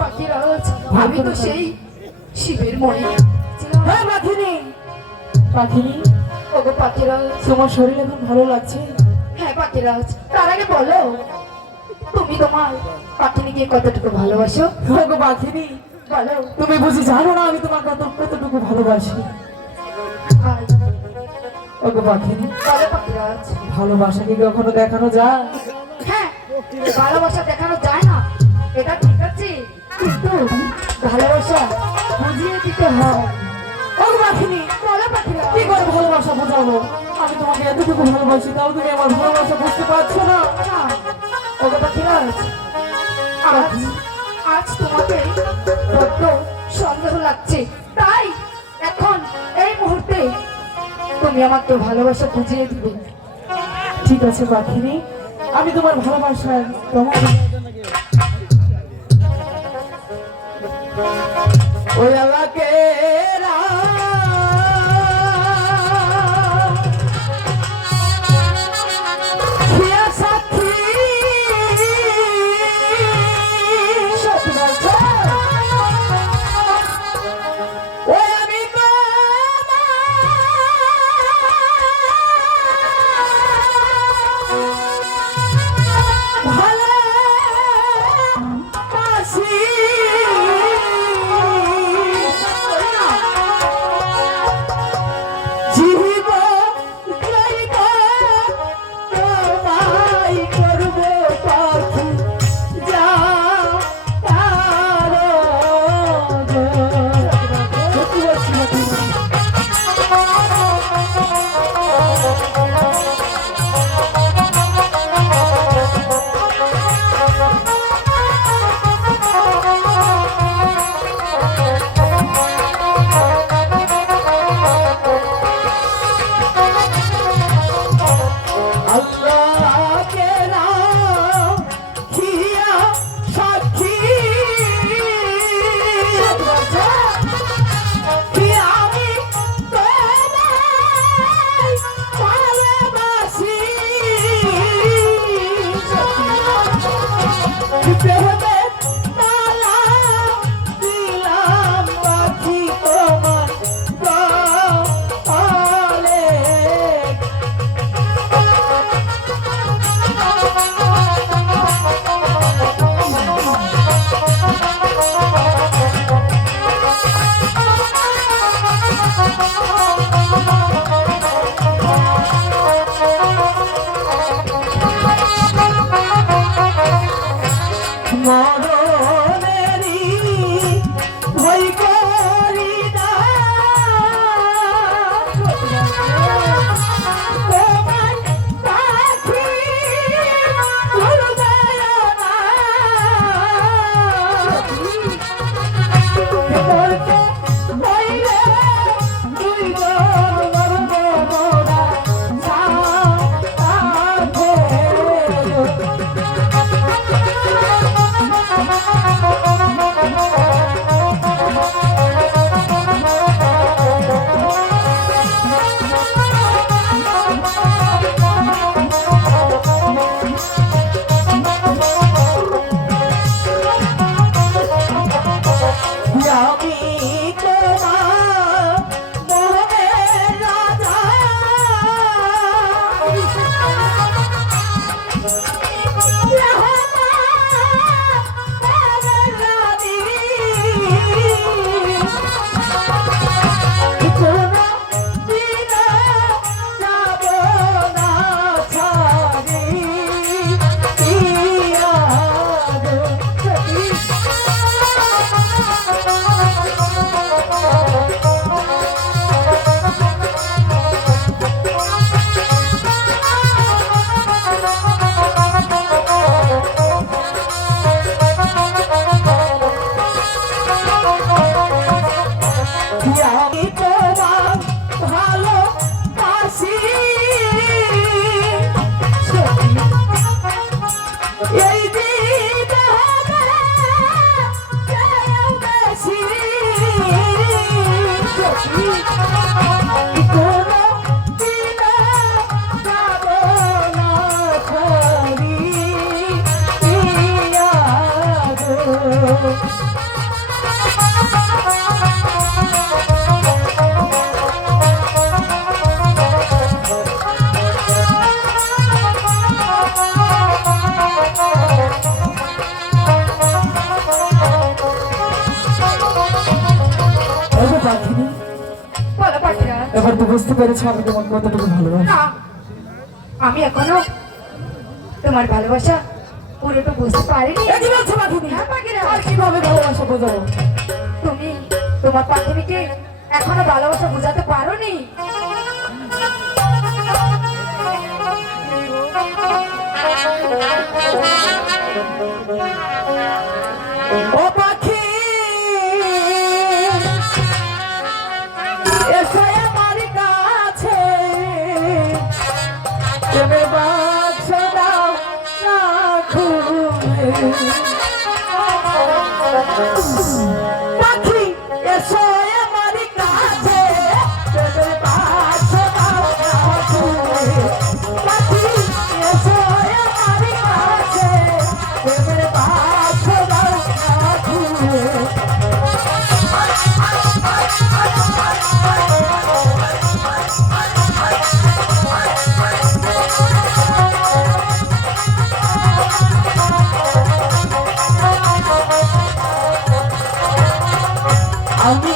পাখিরাজ, আমি তো সেই শিবের মনে। হ্যাঁ পাখিনি, পাখিনি ওগো পাখিরাজ, তোমার শরীর এখন ভালো লাগছে? হ্যাঁ পাখিরাজ, তার আগে বলো তুমি তোমার পাখিনিকে কতটুকু ভালোবাসো? ওগো পাখিনি, বলো। তুমি বুঝি জানো না আমি তোমার কতটুকু ভালোবাসি? আয়, ওগো পাখিনি, বলো পাখিরাজ। ভালোবাসা কি কখনো দেখানো যায়? হ্যাঁ, ভালোবাসা দেখানো যায় না, এটা ঠিক আছে, কিন্তু ভালোবাসা বুঝিয়ে দিতে হয়। ওগো পাখিনি, বলো পাখিরাজ। কি করে ভালোবাসা বোঝাবো? আমি তোমাকে এতটুকু ভালোবাসি, তাও তুমি আমার ভালোবাসা বুঝতে পারছো না। না, ওগো পাখিরাজ, আজ আজ তোমাকে বড্ড সন্দেহ লাগছে, তাই এখন এই মুহূর্তে তুমি আমাকে ভালোবাসা বুঝিয়ে দিবে। ঠিক আছে পাখিনি, আমি তোমার ভালোবাসার তোমার ওই আল্লাহকে এই যে পাখিনি, বলো পাখিরা। এবার তো বুঝতে পেরেছি আমি তোমার কতটুকু ভালোবাসি। না, আমি এখনো তোমার ভালোবাসা পুরোটা বুঝতে পারিনি। এ কি বলছো পাখিনি? হ্যাঁ পাখিরা, আর কিভাবে ভালোবাসা বোঝাবো? তুমি তোমার পাখিকে এখনো ভালোবাসা বোঝাতে পারোনি। ও পাখি এসো আমার কাছে, প্রেমের বাক্স দাও না খুলে। পাখি এসো আমার কাছে, প্রেমের বাক্স দাও না খুলে। পাখি এসো আমার কাছে, প্রেমের বাক্স দাও না খুলে। আমি